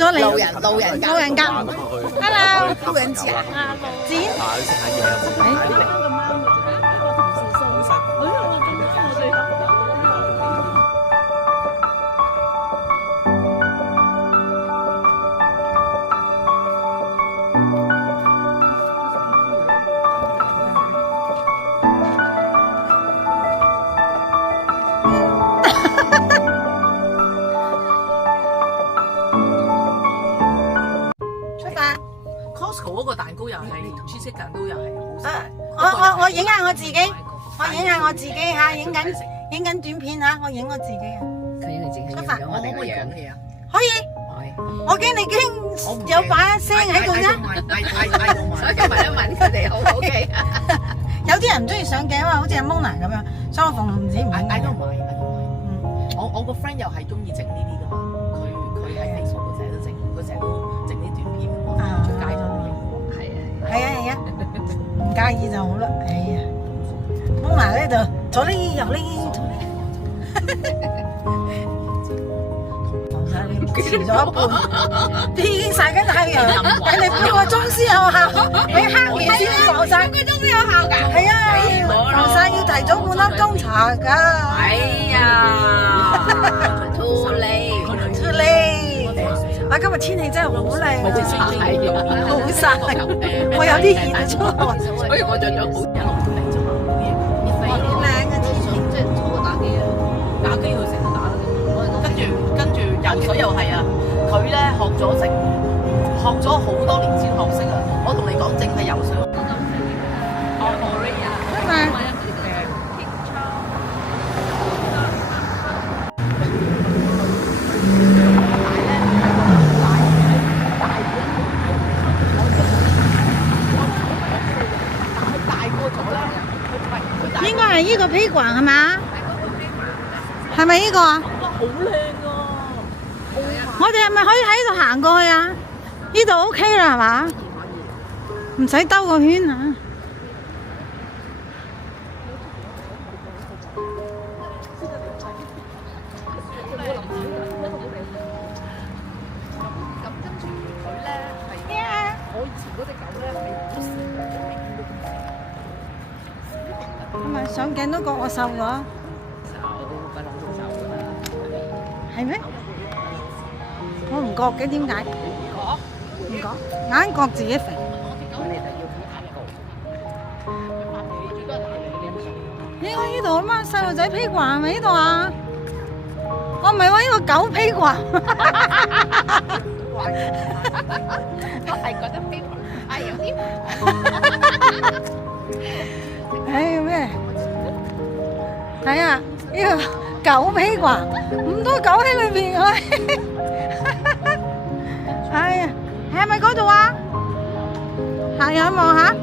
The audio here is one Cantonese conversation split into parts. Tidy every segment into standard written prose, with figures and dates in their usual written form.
咗你。路人甲。Hello。路人甲。剪。食下嘢。Costco 嗰個蛋糕又係芝士蛋糕又係好食。我影下我自己，我影下我自己嚇，影緊短片嚇，我影我自己啊。佢淨係影咗我哋個樣。可以。我驚你驚有把聲喺度啫。所以問一問佢哋好 OK。有啲人唔中意上鏡啊，好似阿 Mona 咁樣，所以我奉旨唔I don't mind。我個 friend 又係中意整呢啲噶嘛，佢喺 Facebook 度成日都整，佢成日都整啲短片，出街就會影。係啊，唔介意就好啦。哎呀，Mona咧就左呢右呢，浮晒你遲咗一半，啲已經曬緊太陽，俾你半個鐘先有效，你黑面先浮晒，半個鐘先有效㗎。係啊，浮晒要提早半粒鐘搽㗎。哎呀，too late。啊，今日天氣真係好靚啊，好曬，我有啲熱啊出汗，所以我着咗好一路嚟啫嘛，好靚嘅天氣。即係坐打機佢成日打啦，跟住游水又係啊，佢咧學咗好多年先學識啊！我同你講，淨係游水。應該係呢個披環係嘛？係咪呢個啊？好靚啊！我哋係咪可以喺度行過去啊？呢度 OK 啦係嘛？唔使兜個圈啊！我以前嗰隻狗咧係好少嘅，係咪上鏡都覺我瘦咗？係咩？我唔覺嘅，點解？唔覺，硬覺自己肥。應該呢度啊嘛，細路仔披環係咪呢度啊？我唔係話呢個狗披環。我係覺得飛係有啲。唉咩？睇下呢個狗披環，咁多狗喺裏邊啊！哎呀，係咪嗰度啊？行入去望下。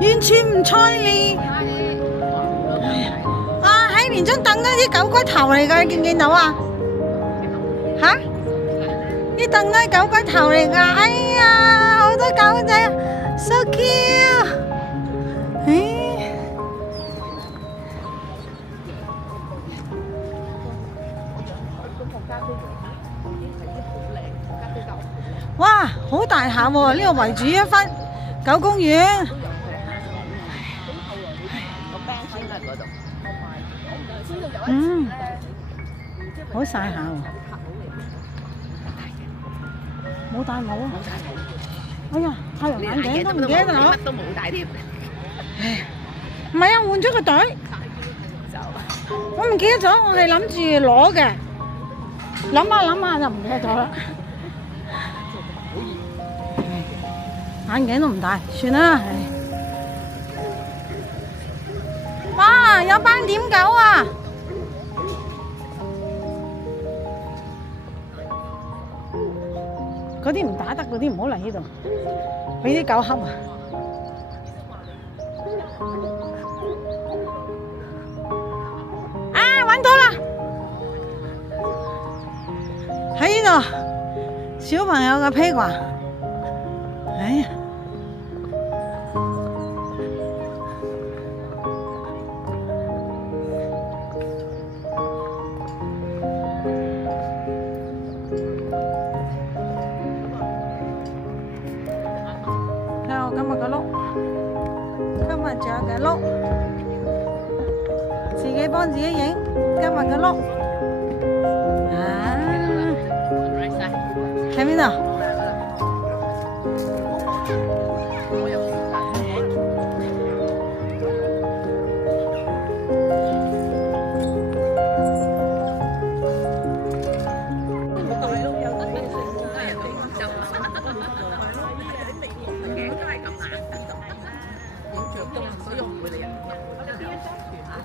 完全唔睬你。啊！喺連張凳嗰啲狗骨頭嚟㗎，你見唔見到啊？嚇！啲凳都係狗骨頭嚟㗎。哎呀，好多狗仔 ，so cute。哇！好大下喎，呢個圍住一忽狗公園。好曬下喎，冇戴帽啊！哎呀，太陽眼鏡都唔記得攞，乜都冇帶添。唔係啊，換咗個袋，我唔記得咗，我係諗住攞嘅，諗下就唔記得咗啦。眼鏡都唔戴，算啦。哇，有斑點狗啊！嗰啲唔打得，嗰啲唔好嚟呢度，俾啲狗恰啊！啊，揾到啦！喺呢度，小朋友嘅披環。哎呀〜己幫自己影今日嘅碌。啊，喺邊度？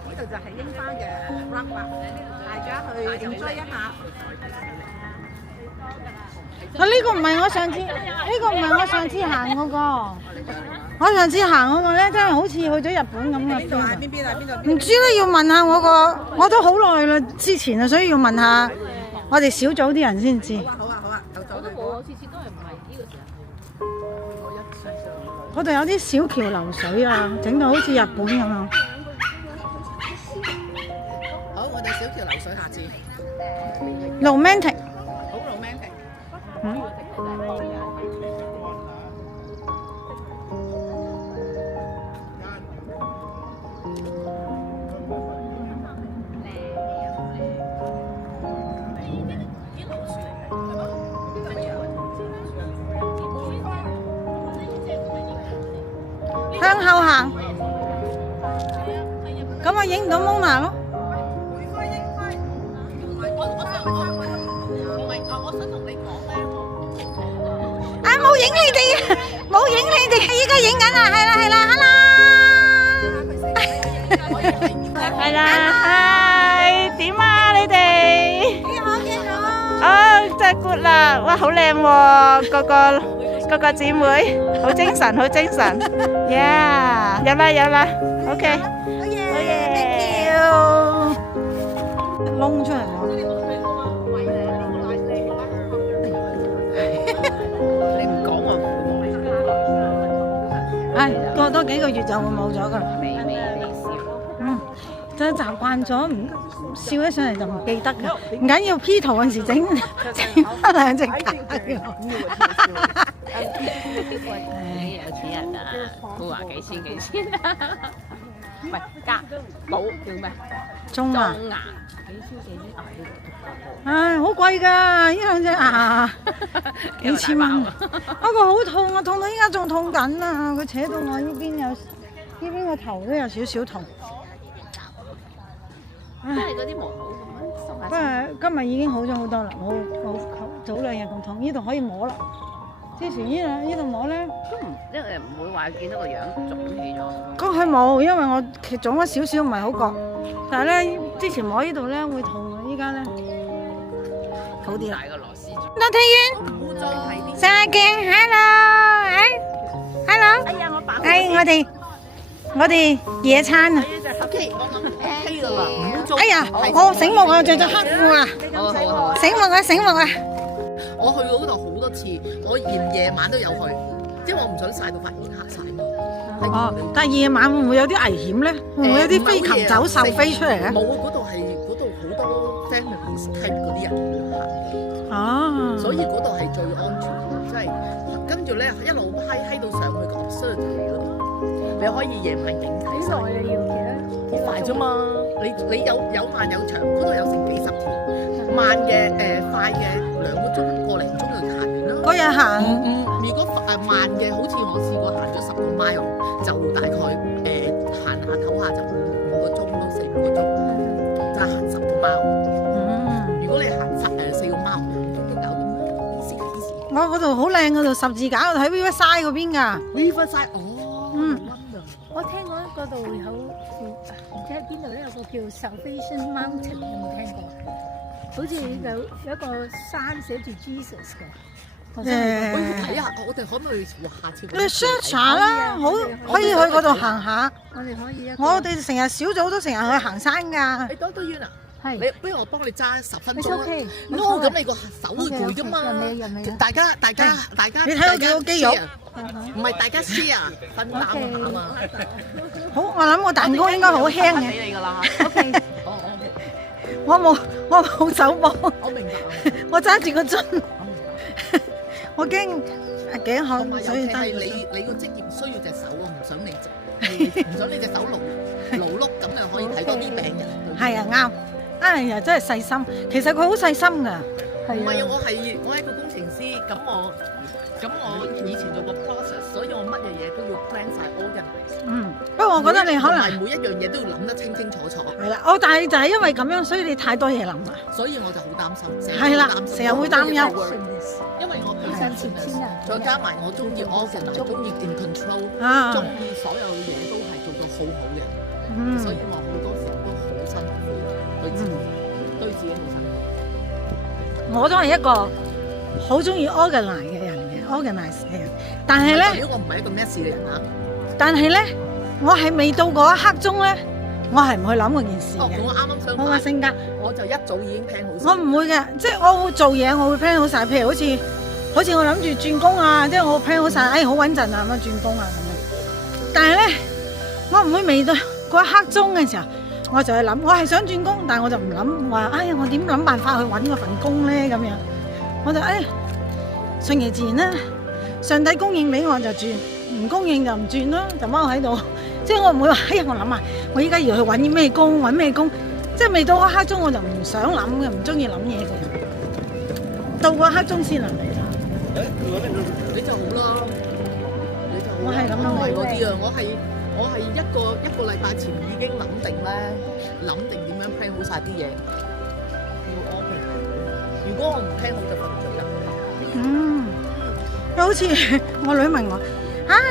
呢度就係櫻花嘅 rock 啦，大家去 enjoy 一下。呢個唔係我上次，行嗰個。我上次行嗰個咧，真係好似去咗日本咁嘅。邊度？唔知咧，要問下我都好耐啦之前啊，所以要問下我哋小組啲人先知。好啊，我都冇，次次都係唔係呢個時候。嗰度有啲小橋流水啊，整到好似日本咁啊！好，我哋小橋流水下次。romantic。好 romantic。向後行，咁我影唔到 Mona 咯。啊！冇影你哋，冇影你哋，依家影緊啊！係啦，hello，係啦，係點啊？你哋幾好，哦，真係 good 啦！哇，好靚喎，個個姊妹，好精神，yeah， 有啦，OK，好嘢 ，thank you，窿出嚟喎。你唔講啊？唉，過多幾個月就會冇咗噶啦。微笑。真係習慣咗，唔笑起上嚟就唔記得嘅。唔緊要，P 圖嗰陣時整翻兩隻假嘅。唉，有錢人啊，估話幾千啊，唔係加寶叫咩？中啊！牙幾千啊？唉，好貴㗎，呢兩隻牙幾千蚊。不過好痛啊，痛到依家仲痛緊啊！佢扯到我呢邊個頭都有少少痛。即係嗰啲毛毛咁樣鬆下。不過今日已經好咗好多啦，冇早兩日咁痛。呢度可以摸啦，之前呢度摸咧都唔，因為唔會話見到個樣腫起咗。佢冇，因為我腫咗少少，唔係好覺。但係咧，之前摸呢度咧會痛啊，依家咧好啲啦。大個螺絲。樂庭園，上鏡 ，hello， 哎呀，我把。我哋野餐啊！ OK， 我諗 OK 噶啦，唔好做。哎呀，我醒目啊，着咗黑褲啊！好。醒目啊！我去過嗰度好多次，我連夜晚都有去，因為我唔想曬到塊面黑曬嘛。哦，但係夜晚會唔會有啲危險咧？會唔會有啲飛禽走獸飛出嚟咧？冇，嗰度好多 family type 嗰啲人行。哦。所以嗰度係最安全嘅，即係跟住咧一路閪到上去個 observatory 嗰度，你可以夜晚影睇晒。好耐啊，要幾多？好快啫嘛！你有慢有長，嗰度有成幾十條，慢嘅快嘅2個鐘個零鐘就行完啦。嗰日行，如果慢嘅，好似我試過行咗10個 mile，就大概行下唞下就5個鐘咯，4-5個鐘，就係行10個 mile。如果你行4個 mile，都搞掂啦。我嗰度好靚，嗰度十字架，喺 Riverside 嗰邊㗎。Riverside，我聽講嗰度有唔知喺邊度咧，有個叫 Salvation Mountain，有冇聽過？好似有一個山寫住 Jesus 嘅。我睇下，我哋可唔可以下次？你 search 下啦，好可以去嗰度行下。我哋可以我哋成日小組都成日去行山㗎。你多遠啊？係。你不如我幫你揸10分鐘啦。OK。咁你個手會攰㗎嘛？大家，你睇到幾個肌肉？唔係大家 share 分擔下嘛。好，我諗個蛋糕應該好輕嘅。俾你㗎啦。 OK。我冇手幫。我明白。我揸住個樽。我驚頸渴，所以係你個職業需要隻手啊，唔想你隻手勞碌咁就可以睇多啲病人。係啊啱，哎呀真係細心，其實佢好細心㗎，係唔係啊，啊，我係一個工程師，咁我以前做過 process，所以我乜嘢嘢都要 plan 晒 organize。不過我覺得你可能每一樣嘢都要諗得清清楚楚。係啦，但係就係因為咁樣，所以你太多嘢諗啦，所以我就好擔心，係啦成日會擔憂因為我本身再加埋我中意 organize，中意 in control，啊中意所有嘢都係做到好好嘅，所以我好多時候都好辛苦，對自己好辛苦。我都係一個好中意 organize 嘅人嘅 ，organize 嘅人，但係咧。如果我唔係一個 mess 嘅人啊，但係咧，我係未到嗰一刻鐘咧，我係唔去諗嗰件事哦，嘅。我啱啱相我個反，性格，我就一早已經 plan 好晒。我唔會嘅，即係我會做嘢，我會 plan 好晒。譬如好似我諗住轉工啊，即係我 plan 好晒，好穩陣啊咁樣轉工啊咁樣。但係咧，我唔會未到嗰一刻鐘嘅時候，我就去諗，我係想轉工，但係我就唔諗話，我點諗辦法去揾嗰份工咧咁樣。我就順其自然啦，上帝供應俾我就轉。唔供應就唔轉咯，就踎喺度。即係我唔會話，我諗下，我依家要去揾啲咩工，揾咩工。即係未到嗰刻鐘，我就唔想諗嘅，唔中意諗嘢嘅。到嗰刻鐘先嚟啦。你就好啦，我係咁樣我唔係嗰啲啊，我係一個禮拜前已經諗定點樣 plan 好晒啲嘢，要 organize。如果我唔 plan 好就瞓唔着覺。好似我女問我。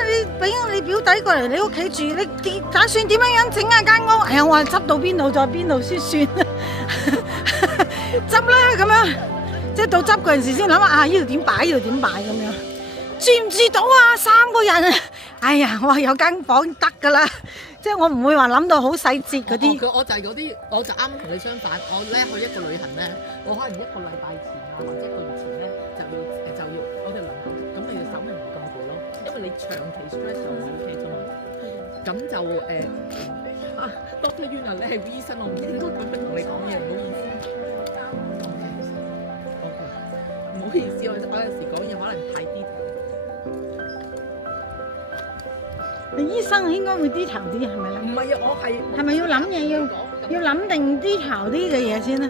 你俾你表弟過嚟你屋企住，你打算點樣整下間屋？我話執到邊度再邊度先算啦，執啦咁樣，即係到執嗰陣時先諗下，呢度點擺，呢度點擺咁樣，住唔住到啊？3個人，我話有間房得噶啦，即係我唔會話諗到好細節嗰啲。我就係嗰啲，我就啱同你相反。我咧去一個旅行咧，我可能1個禮拜前啊，或者1個月前咧就要我哋輪流，咁你就稍微唔咁攰咯，因為你長期 stress 就唔 OK 啫嘛。咁就Doctor Yuen啊，你係醫生，我唔應該咁樣同你講嘢，唔好意思。唔好意思，我有時講嘢可能太 detail。醫生應該會detail啲，係咪咧？唔係啊，我係咪要諗嘢要諗定detail啲嘅嘢先咧？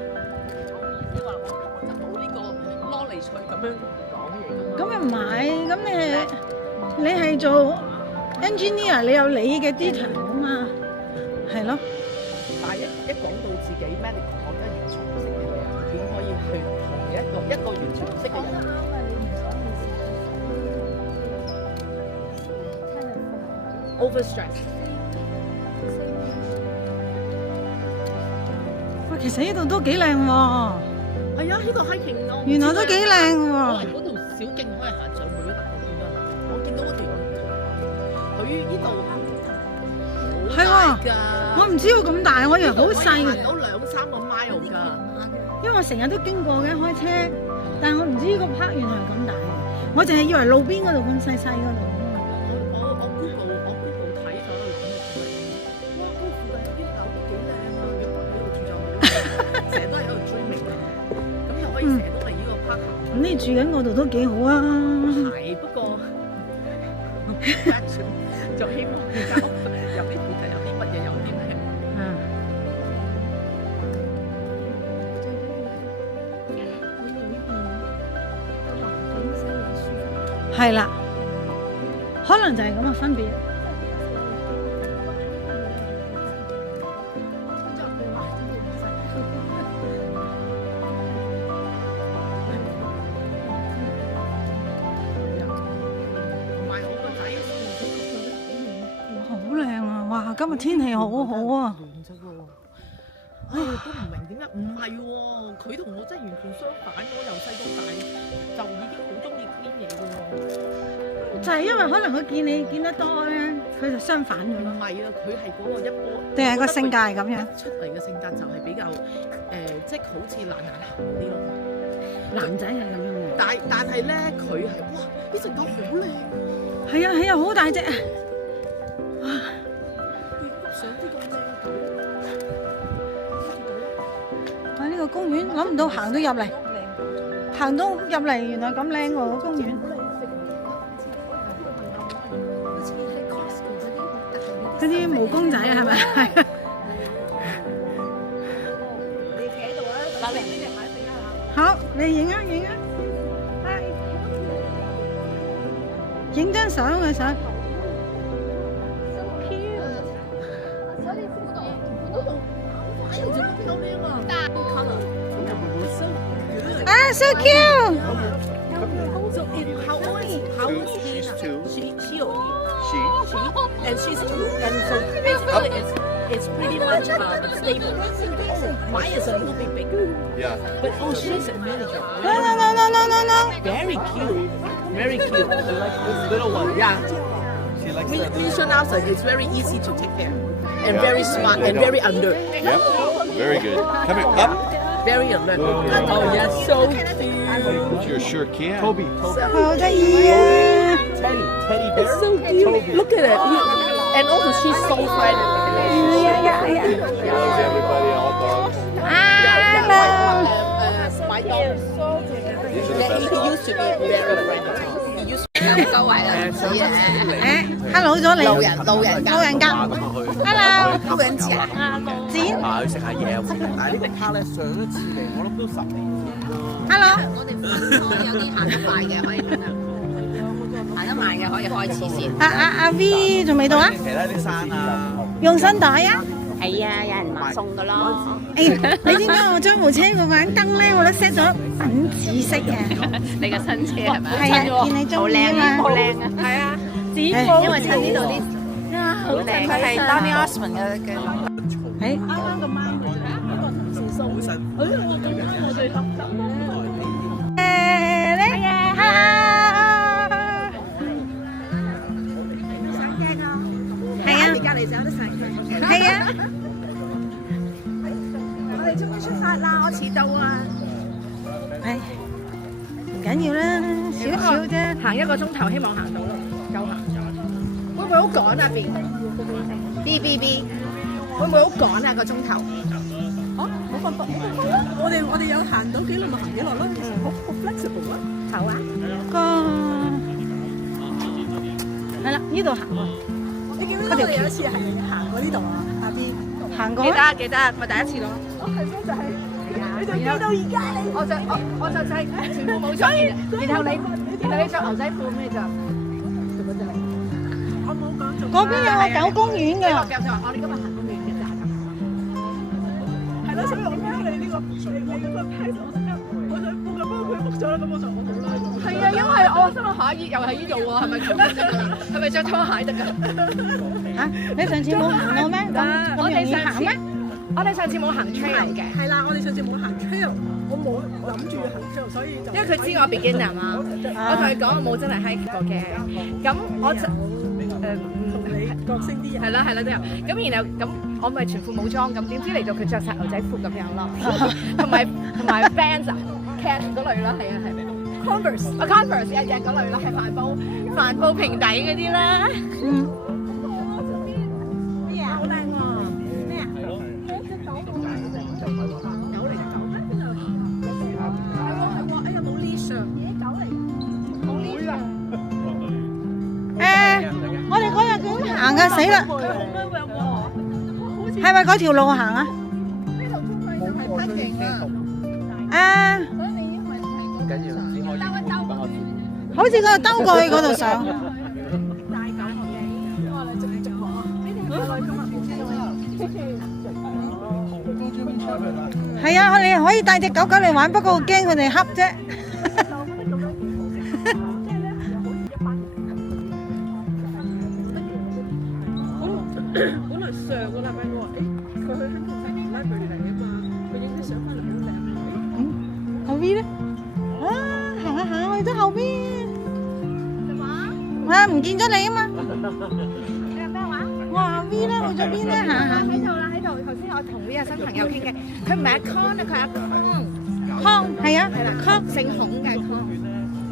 我意思話我根本就冇呢個 knowledge 去咁樣講嘢㗎嘛。咁又唔係，咁你係做 engineer， 你有你嘅 detail 啊嘛，係咯。但係一講到自己 medical， 我真係完全唔識嘅嘢，點可以去同一個完全唔識嘅人？Overstress。喂，其實呢度都幾靚喎。係啊，呢個 hiking 咯。原來都幾靚喎。我係嗰條小徑可以行上去都得㗎。我見到嗰條佢呢度係喎，我唔知道咁大，我以為好細。行到2-3個 mile 㗎。因為我成日都經過嘅開車，但係我唔知呢個 park 原來係咁大，我淨係以為路邊嗰度咁細細嗰度。我 Google 睇咗啦，哇！嗰附近有啲樓都幾靚啊，如果喺度住就好啦，成日都係喺度追名啊，咁又可以成日都嚟呢個 park 行。咁你住緊嗰度都幾好啊。係，不過就希望而家入啲附近有啲乜嘢有啲咩？係啦，可能就係咁嘅分別。好靚啊！哇，今日天氣好好啊！都唔明點解唔係喎，佢同我真係完全相反。我由細到大就已經好中意 clean 嘢嘅喎。就係因為可能佢見你見得多咧，佢就相反嘅咯。唔係啊，佢係嗰個一波。定係個性格係咁樣。出嚟嘅性格就係比較即係好似懶行嗰啲咯。男仔係咁樣嘅。但係咧，佢係哇，呢隻狗好靚喎。係啊，好大隻啊！想啲咁靚狗。哇！呢個公園諗唔到行到入嚟，行到入嚟原來咁靚喎個公園。嗰啲毛公仔係咪？係。你影啊影啊，影張相嘅相。啊，so cute！ So how old is She's two. she or She. and she's two, and so basically it's pretty much stable. Mine is a little bit bigger, Yeah. but oh, she's a miniature. No. Very cute, very cute. Little one, yeah. Mission Alpha is very easy to take care, and very smart and very alert. Yep. Very good. Come here. Up. Very alert. Oh yes, so cute. You sure can. Toby. 好得意啊！ Teddy It's bear. so cute. Look at it. And also she's so friendly. Loves everybody, all dogs. Hello。 Spy dog. These are the best He dogs. used to be very friendly. He used to be 各位啦，誒，hello 咗你。路人老人家。Hello。路人甲，展。去食下嘢。但係呢個卡咧，上一次嚟我諗都10年前。 Hello。我哋有啲行得快嘅可以行得慢嘅可以開始先。阿 V 仲未到啊？其他啲山啊，用新袋啊？係啊，有人買送噶咯。誒，你知唔知我將部車個眼燈咧，我都 set 咗粉紫色嘅。你嘅新車係咪？係啊，見你中意啊嘛。好靚啊！係啊，因為襯呢度啲好靚，佢係 Danny Osmond 嘅。誒，係啊，隔離就有得散嘅。係啊。我哋終於出發啦！我遲到啊！係唔緊要啦，少少啫。行1個鐘頭，希望行到咯，夠行。會唔會好趕啊？B 會唔會好趕啊？個鐘頭？冇辦法，我哋有行到幾耐咪行幾耐咯，好 flexible 啊！好啊！個係啦，呢度行喎。你記唔記得我哋有一次係行過呢度啊？下邊行過。記得，咪第一次咯。哦，係咩？就係你仲記到而家你？我就係全部冇穿，然後你着牛仔褲咩就做乜啫？我冇講做。嗰邊有個狗公園㗎。就話我哋今日行公園嘅就係咁。係咯，所以我聽你呢個你嗰個批我想報嘅，不過佢 book 咗啦，咁我就我好啦。係啊，因為我心諗下又係呢度喎，係咪咁得㗎？係咪着拖鞋得㗎？嚇！你上次冇行到咩？咁容易行咩？我哋上次冇行 trail 嘅，係啦，我哋上次冇行 trail，我冇諗住行 trail，所以就因為佢知我 beginner 嘛，我同佢講我冇真係 hike 過嘅，咁我就同你角色啲人係啦都有，咁然後咁我咪全副武裝咁，點知嚟到佢着晒牛仔褲咁樣咯，同埋 Vans 啊 Cat 嗰類啦，係啊Converse 日嗰類啦，係帆布平底嗰啲啦。咩啊？好靚喎！咩啊？哎呀冇 leash 啊！我哋嗰日點行㗎？死啦！係咪嗰條路行啊？啊！唔緊要，只可以幫我轉。好似嗰度兜過去嗰度上。係啊，我哋可以帶隻狗狗嚟玩，不過驚佢哋恰啫。本來上個禮拜我話，佢去香港拉佢哋嚟啊嘛，佢影啲相翻嚟好靚。後邊咧，啊，行下行去咗後邊。啊，唔見咗你啊嘛！你話咩話？我話 V 咧去咗邊咧？行喺度啦，喺度。頭先我同呢個新朋友傾嘅，佢唔係阿 Con 啊，佢係阿康係啊，係啦，康姓孔嘅 Con，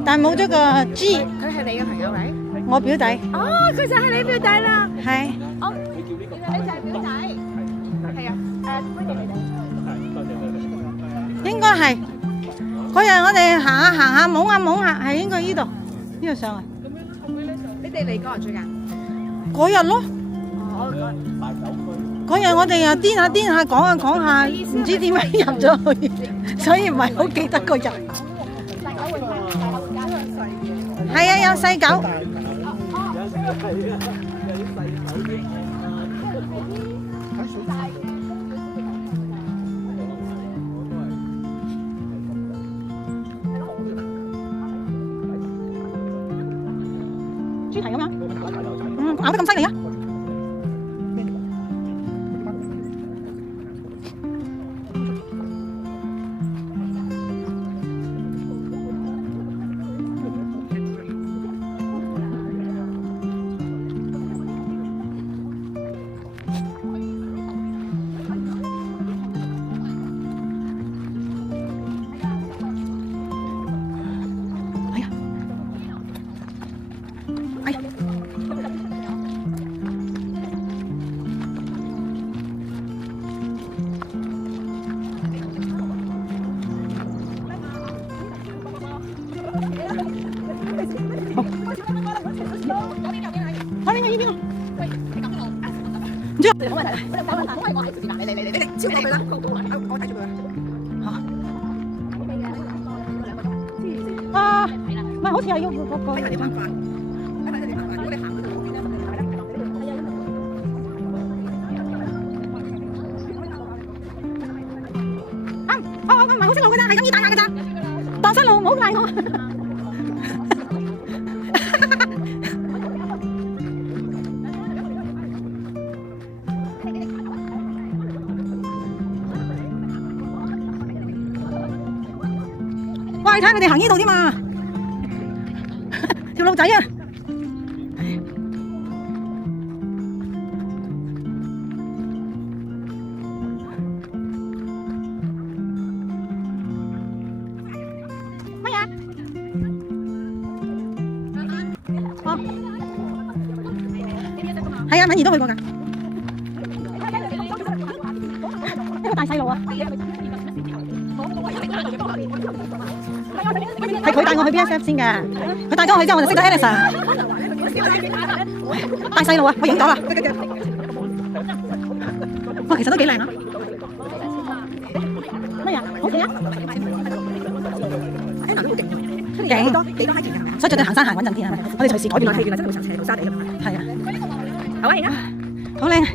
但係冇咗個 G，佢係你嘅朋友咪？我表弟哦，佢就係你表弟啦。係。哦，原來你就係表弟。係啊，歡迎你哋。應該係嗰日我哋行下行下懵下，係應該呢度上嚟。你哋嚟過啊最近？嗰日咯，嗰日我哋又癲下講下講下，唔知點樣入咗去，所以唔係好記得個人。係啊，有細狗。豬蹄咁樣，咬得咁犀利啊！啊，唔係好似係要個。唔係好識路㗎咋，係咁依打壓㗎咋，蕩失路唔好賴我。哇！你睇佢哋行呢度添嘛，條路仔啊！乜嘢？哦，係啊，敏儀都去過㗎。一個大細路啊！係佢帶我去 BSF 先嘅，佢帶咗我去之後我就識咗 Alison。大細路啊，我影咗啦。哇，其實都幾靚啊！乜嘢？好勁啊！勁，幾多 hiking 㗎？所以盡量行山行穩陣啲係咪？我哋隨時改變啦。原來真係會上斜路沙地㗎嘛。係啊。好啊，而家好靚。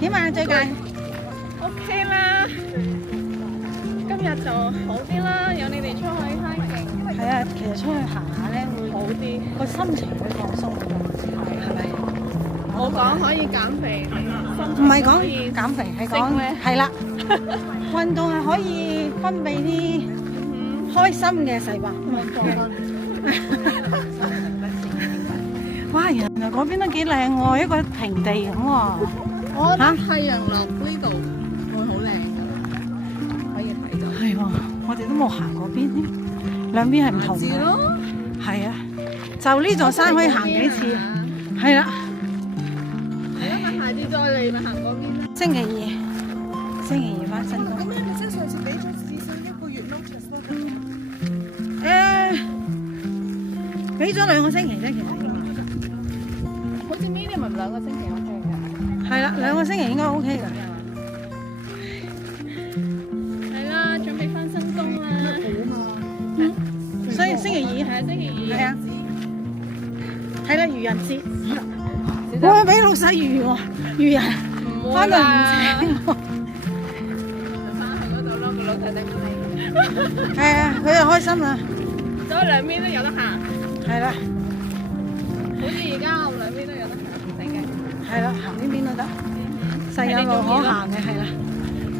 點啊？最近 OK 啦，今日就好啲啦，有你哋出去 hiking。係啊，其實出去行下咧會好啲，個心情會放鬆啲，係咪？我講可以減肥，唔係講減肥，係講係啦，運動係可以分泌啲開心嘅細胞。哇！原來嗰邊都幾靚喎，一個平地咁喎。我覺得太陽落呢度會好靚㗎，可以睇到。係喎，我哋都冇行過邊添，兩邊係唔同嘅。咯，係啊，就呢座山可以行幾次？係啦。下次再嚟咪行嗰邊啦。星期二返新工。咁你本身上次俾咗至少1個月 notice 啦。俾咗2個星期啫，其實。好似 minimum 2個星期 OK 嘅。係啦，2個星期應該 OK 㗎。係啦，準備返新工啦。所以星期二係啊，星期二。係啊。係啦，愚人節。我會俾老細預喎，預人。翻嚟唔請我。翻去嗰度咯，個老細等你。係啊，佢又開心啦。所以兩邊都有得行。係啦。好似而家我兩邊都有得行，成嘅。係啦，行邊邊都得，實有路可行嘅，係啦。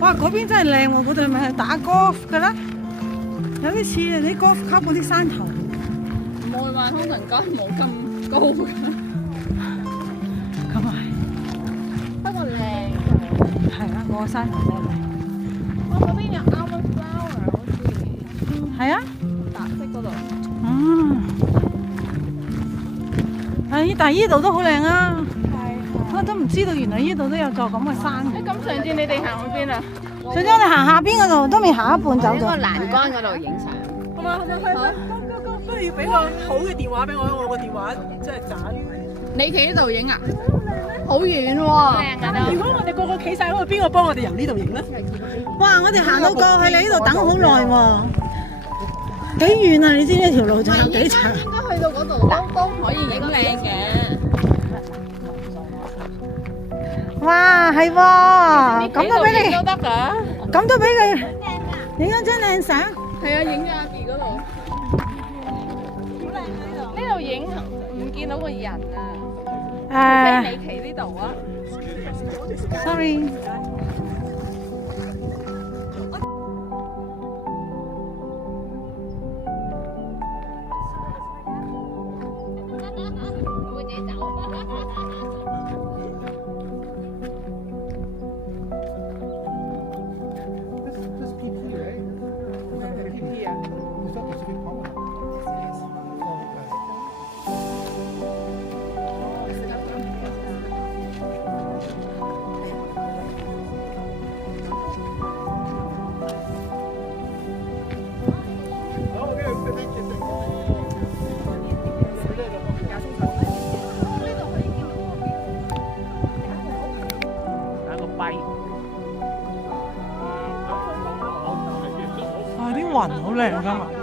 哇，嗰邊真係靚喎，嗰度咪係打 golf 㗎啦，有啲似啲 golf club 嗰啲山頭。唔會話康寧街冇咁高㗎。咁啊不過靚。係啦，個山頭靚。我嗰邊有 almond flower 好似。係啊。白色嗰度。嗯。但係呢度都好靚啊！我都唔知道原來呢度都有座咁嘅山。咁上次你哋行去邊啊？上次我哋行下邊嗰度都未行一半走喺個咗。欄杆嗰度影相。咁啊，不如俾個好嘅電話俾我個電話真係賺。你企呢度影啊？好遠喎！靚啊如果我哋個個企晒嗰度，邊個幫我哋由呢度影咧？哇！我哋行到過去你呢度等好耐喎，幾遠啊？你知呢條路仲有幾長？應該去到嗰度都可以影靚嘅。哇，係喎，咁都俾你，都得㗎。咁都俾佢影咗張靚相。係啊，影咗阿 B 嗰度。呢度影唔見到個人啊！你企呢度啊 sorry。會自己走。哇！啲雲好靚㗎嘛〜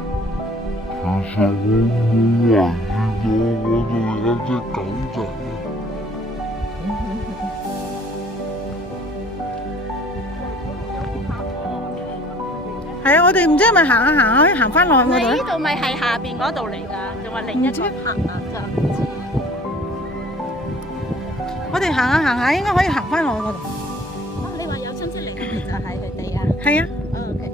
其實我冇懷疑到嗰度有隻狗仔。係啊，我哋唔知係咪行下行下行翻落去嗰度咧？呢度咪係下邊嗰度嚟㗎，仲話另一個行啊，就唔知。我哋行下行下應該可以行翻落去嗰度。哦，你話有親戚嚟，就係佢哋啊。係啊。OK。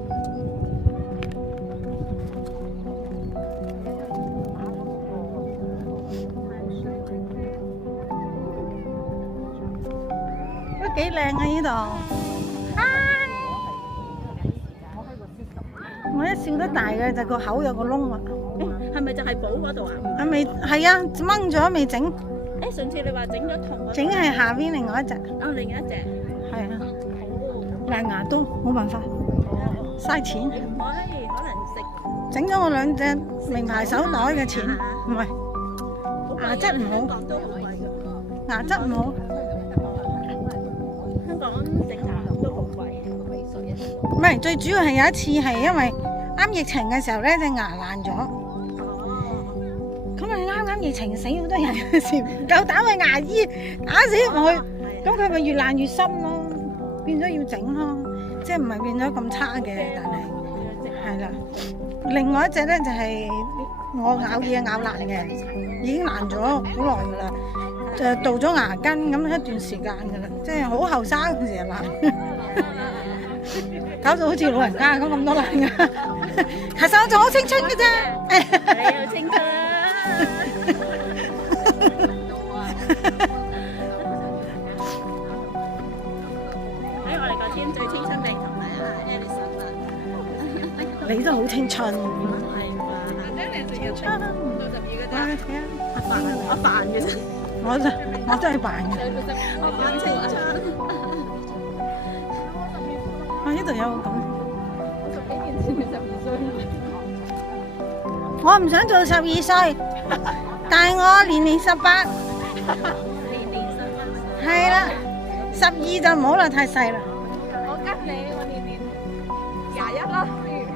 都幾靚啊！呢度。我一笑得大嘅就個口有個窿啊！係咪就係寶嗰度啊？啊未係啊，掹咗未整，誒，上次你話整咗痛嗰度。整係下邊另外一隻。哦，另一隻。係啊，爛牙刀冇辦法，嘥錢。唔可以可能食。整咗我兩隻名牌手袋嘅錢，唔係牙質唔好，都好貴㗎。牙質唔好。香港整牙都好貴，唔係，最主要係有一次係因為啱疫情嘅時候咧，隻牙爛咗。咁啊啱啱疫情死好多人，有時唔夠膽去牙醫，打死唔去。咁佢咪越爛越深咯，變咗要整咯，即係唔係變咗咁差嘅，但係係啦。另外一隻咧就係我咬嘢咬爛嘅，已經爛咗好耐㗎啦。就到咗牙根咁一段時間㗎啦，即係好後生嗰時爛，搞到好似老人家咁多爛㗎。其實我仲好青春㗎啫。你好青春啊！喺我哋個天最青春病同埋啊 Alison 啊，你都好青春。係嘛？青春。到12嘅啫。睇下。我扮嘅啫。我真係扮嘅。我扮青春。哇！呢度有咁。我做幾年前嘅12歲。我唔想做12歲，但係我年年18。年年18。係啦，12就唔好啦，太細啦。我跟你，我年年21咯。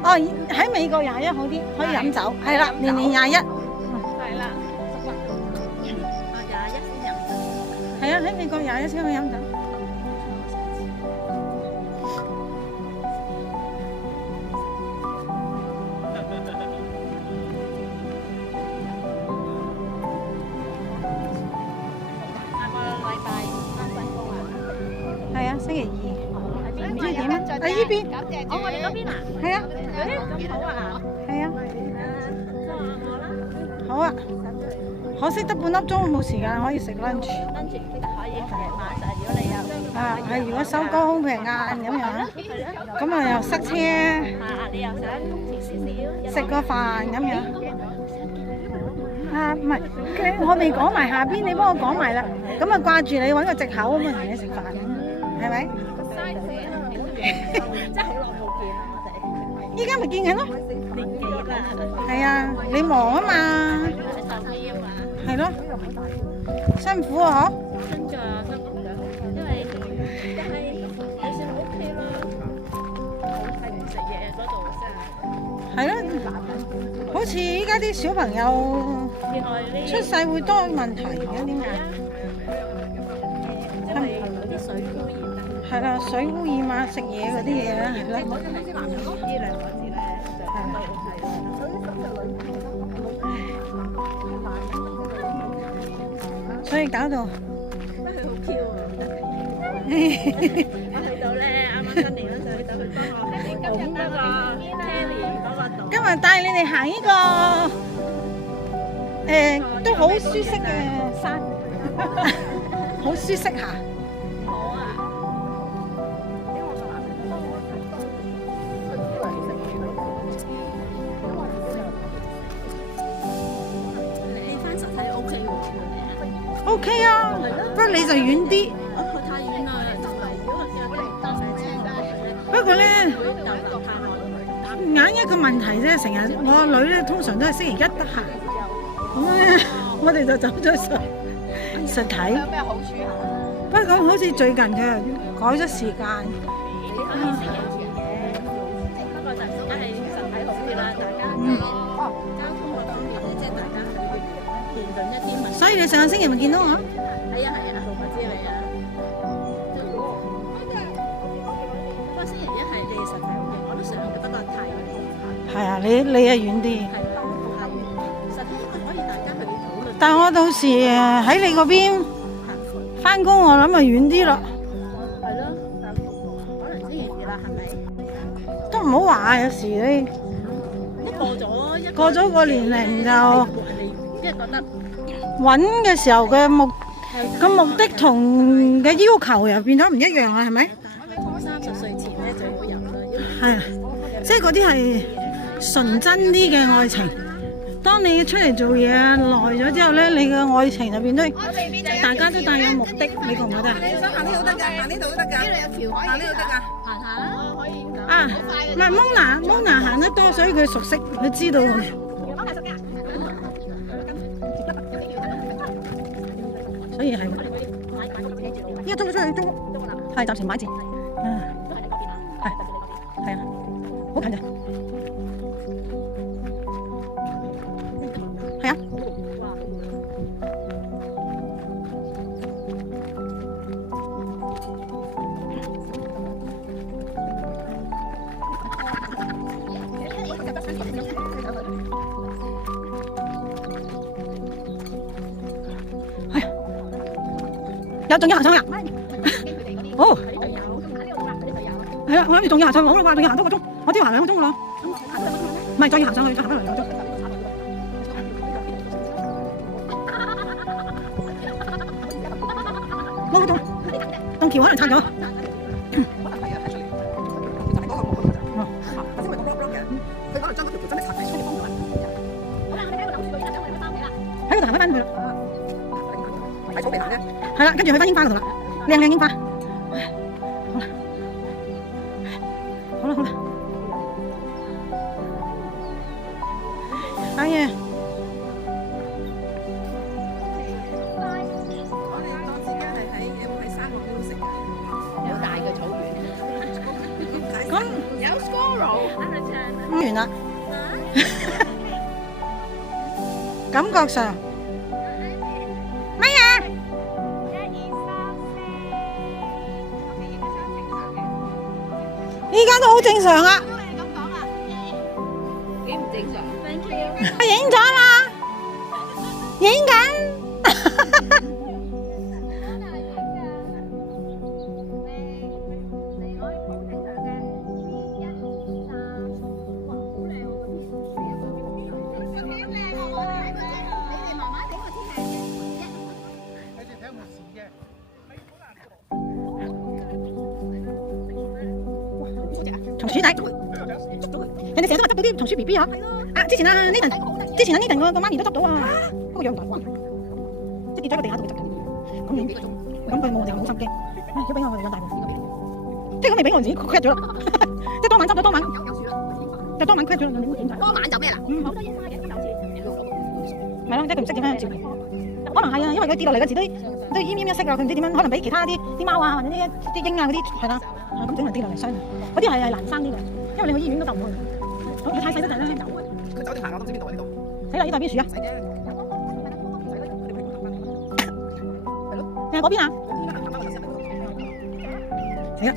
哦，喺美國21好啲，可以飲酒。係啦，年年21。係啦。我21先飲酒。係啊，喺美國21先可以飲酒。係啊，星期2。唔知點啊？喺呢邊。我哋嗰邊啊？係啊。咁好啊！係啊。好啊。可惜得半粒鐘，冇時間可以食 lunch。住可以夜晚上，如果你有啊，係如果收工譬如晏咁樣，咁啊又塞車，你又想遲少少，食個飯咁樣。啊，唔係，我未講埋下邊，你幫我講埋啦。咁啊掛住你揾個藉口咁啊同你食飯，係咪？真係好耐冇見啦，我哋依家咪見緊咯。年紀啦，係啊，你忙啊嘛，喺手機啊嘛，係咯，辛苦啊嗬。跟住啊，因為還算 OK 啦，好係唔食嘢嗰度真係。係咯，好似依家啲小朋友另外呢，出世會多問題嘅，點解？因為有啲水污染啊。係啦，水污染啊，食嘢嗰啲嘢啦，係啦。呢兩個字咧，所以搞到，真係好 Q 啊！我去到咧，啱啱新年嗰陣去到佢幫我拱嗰個 Kelly 嗰個度，今日帶你哋行呢個都好舒適嘅山，好舒適下。好啊！你翻實體 OK 喎 OK 啊，不過你就遠啲。佢太遠啦，就係如果我搭上車過去咧，不過咧，會逗留太耐。硬一個問題啫，成日我個女咧通常都係星期一得閒，咁咧我哋就走咗上實體。有咩好處啊？不過好似最近佢又改咗時間。你可以星期二嘅，不過就而家係實體好啲啦，大家交通個方面咧，即係大家會辯論一啲問題。所以你上個星期咪見到我？係啊，我知你啊。不過星期一係你實體好啲，我都想嘅，不過太遠。係啊，你啊遠啲。係太遠，實體因為可以大家去討論。但我到時喺你嗰邊翻工，我諗咪遠啲咯。係咯，可能星期二啦，係咪？都唔好話，有時你過咗個年齡就即係覺得揾嘅時候嘅目的同嘅要求又變咗唔一樣啦，係咪？ 30歲前咧最好有啦，係啊，即係嗰啲係純真啲嘅愛情。當你出嚟做嘢耐咗之後咧，你嘅愛情就變咗大家都帶有目的，你覺唔覺得？你想行呢度得㗎，行呢度都得㗎。呢度有橋可以行呢度得㗎。行下啦，可以咁。啊，唔係 Mona 行得多，所以佢熟悉，佢知道。所以係，依家租咗出去租，係暫時買字。係啊，好近咋。係啊。有仲要行上啊？哦，係啊，我諗住仲要行上，好啦啩，仲要行多個鐘，我都要行2個鐘咯。唔係，再要行上去，再行翻嚟2個鐘。冇咗，棟橋可能拆咗。佢可能將嗰條橋真係拆嚟出嚟幫佢。喺嗰度行翻去啦。喺草地行咧。係啦，跟住去翻櫻花嗰度啦，靚櫻花。好啦，哎呀！我哋當自己係喺沙漠邊食嘅，有大嘅草原。咁有 squirrel。完啦，感覺上乜嘢？依家都好正常啊！幾唔正常？我影咗啦，影緊。睇住睇冇事啫。鼠仔，捉到佢。人哋成日都話執到啲松鼠 B B 啊！啊，之前啊呢陣個媽咪都執到啊，不過養唔大慣，即係跌咗喺個地下度執緊。咁佢冇就冇心機，如果俾我養大喎，即係咁你俾我自己 quit 咗啦，即係當晚執咗當晚，就當晚 quit 咗啦，你點解？當晚就咩啦？好多櫻花嘅，今次咪咯，即係佢唔識點樣照顧。可能係啊，因為佢跌落嚟嘅時都奄奄一息啊，佢唔知點樣，可能俾其他啲貓啊或者啲鷹啊嗰啲係啦，咁整嚟跌落嚟傷。嗰啲係難生啲嘅，因為你去醫院都救唔到佢。咁佢太細得滯啦。佢走條行我都唔知邊度啊呢度。死啦！呢度邊樹啊？你係嗰邊啊？死啦！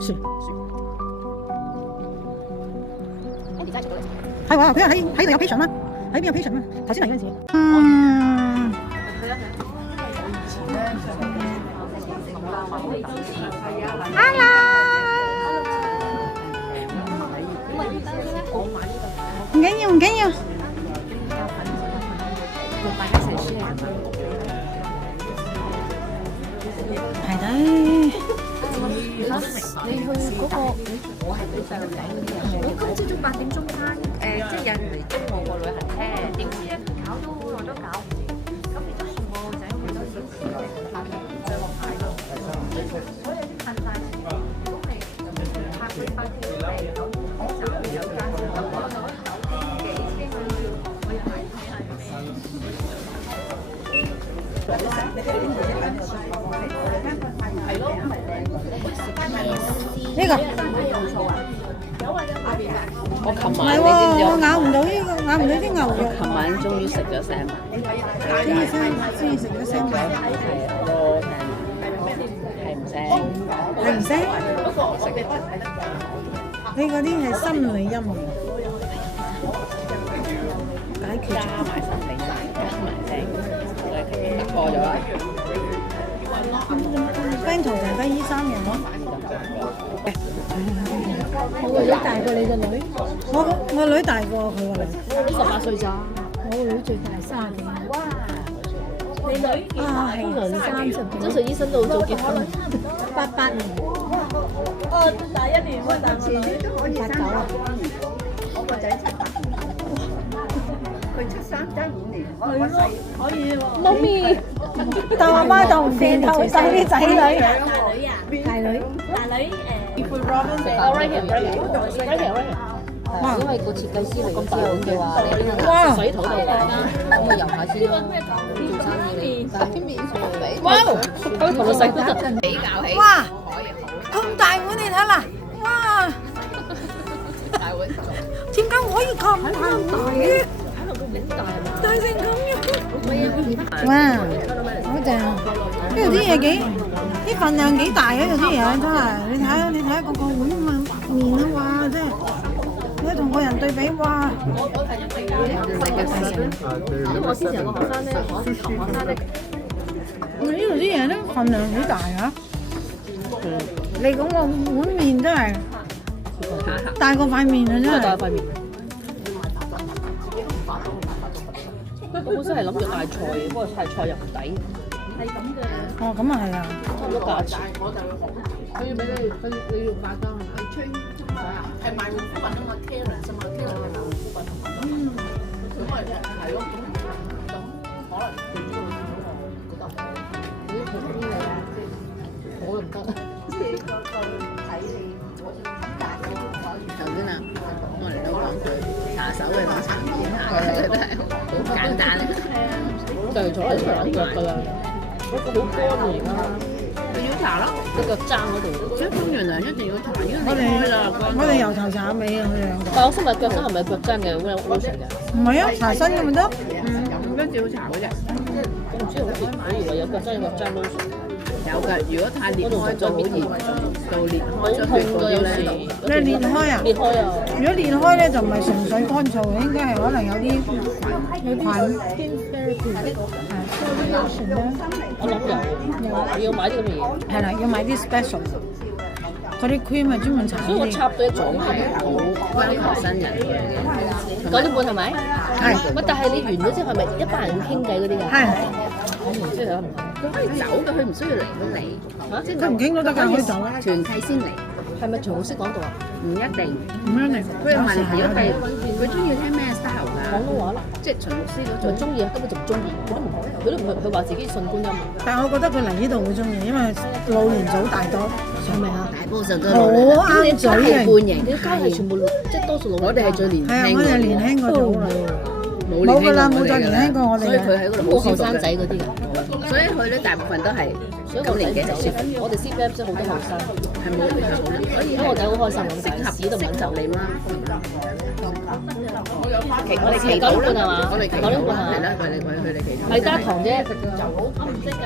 樹。係喎，佢係喺度有 patient 啦，喺邊有 patient 啦？頭先嚟嗰陣時。Hello。唔緊要，唔緊要。排隊。你去嗰個，我係俾細路仔嗰啲人。我今朝早8點鐘翻，即係有人嚟捉我個旅行車，點知咧搞咗好耐都搞唔掂，咁變咗送我個仔去咗小時8點上落牌咯，所以啲褪曬錢，如果係拍佢拍啲嚟咁，我就有間咁我就可以9幾千蚊要，我又係呢個我琴唔係喎，我咬唔到呢個，咬唔到啲牛肉。琴晚終於食咗salmon。終於食咗salmon。係唔腥。係唔腥？你嗰啲係心理陰影，解決加埋心理加埋腥，我哋琴日突破咗啦。冰圖就係得依3樣咯。我個女大過你個女，我女大過佢個女。 18歲咋？我個女最大30幾。哇！你女幾大？今年30幾。周瑞醫生都好早結婚。88年。哦，大1年喎，但遲啲都可以生9啊。我個仔78年。佢73爭5年，我細可以喎。媽咪，鬥阿媽鬥唔掂，鬥啲仔女。大女哇！因為個設計師嚟之後嘅話，你呢個水土地嚟啦，咁我遊下先咯。做生意但係面上嚟，哇！佢同老細都得比較起，哇！咁大碗你睇啦，哇！大碗做。點解可以咁大嘅？大成咁樣。哇！好正！呢度啲嘢幾，啲份量幾大嘅，呢度啲嘢真係，你睇個碗麵啊，哇！真係，你同個人對比，哇！我之前有個學生咧，我學生咧，呢度啲嘢咧份量幾大啊！你講個碗麵真係大過塊面啊！真係。大塊面。我本身係諗住嗌菜嘅，不過嗌菜又唔抵。係咁嘅。哦，咁啊係啊。差唔多價錢。佢要俾你要化妝係吹唔使啊？係賣護膚品啊嘛 ，Karen 啫嘛 ，Karen 係賣護膚品同埋。咁咪係咯，咁可能佢都會覺得你普通嘢啊，我又唔得。即係個睇你頭先啊，我哋都講佢下手嘅攞殘片下，都係好簡單。就係坐喺長腳㗎啦，嗰個好乾啊而家。佢要搽咯，個腳踭嗰度。即係沖完涼一定要搽，因為你開啦。我哋由頭搽下尾啊，我哋兩個。但我想問腳踭係咪腳踭嘅 lotion 㗎？唔係啊，搽身嘅咪得。咁跟住要搽嗰隻。我唔知，我以為有腳踭有腳踭 lotion。有㗎，如果太裂開就好易到裂開好咗痛㗎有血嗰啲咧。你係裂開啊？裂開啊！如果裂開咧，就唔係純粹乾燥嘅，應該係可能有啲菌。我諗有要買啲咁嘅嘢，係啦，要買啲 special。嗰啲 cream 係專門搽所以我呢啲。插到一種係好要求新人嘅。 9點半係咪？係喂，但係你完咗之後係咪一班人傾偈嗰啲㗎？係。我唔知係唔係。佢可以走嘅，佢唔需要嚟到你。即係佢唔傾都得㗎，佢走啊。團契先嚟，係咪全部識講到啊？唔一定。咁樣嚟，佢又問題，佢中意聽咩 style 㗎？廣東話啦，即係秦牧師嗰就種。中意啊，根本就唔中意，佢都唔佢話自己信觀音啊。但係我覺得佢嚟呢度會中意，因為老年組大多，係咪啊？大部分都好啱嘴型。半型，你家係全部即係多數老人家。我哋係最年輕係啊，我哋年輕嗰組啦。冇冇㗎啦，冇再年輕過我哋所以佢喺嗰度冇後生仔嗰啲嘅，所以佢咧大部分都係所以我年紀就我哋 CPF 真係好多後生，係冇聯繫，所以因為我仔好開心，我適合屎都唔肯走。你啦。我哋期9點半係嘛？我哋9點半係係啦，嘛？佢哋期係得一堂啫，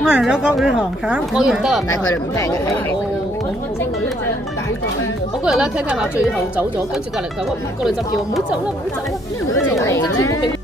我嚟咗國語堂上。我要唔得啊？但係佢哋唔聽嘅。我嗰日咧聽聽下，最後走咗，跟住隔離個女仔叫我唔好走啦，唔好走啦，因為佢哋嚟咧。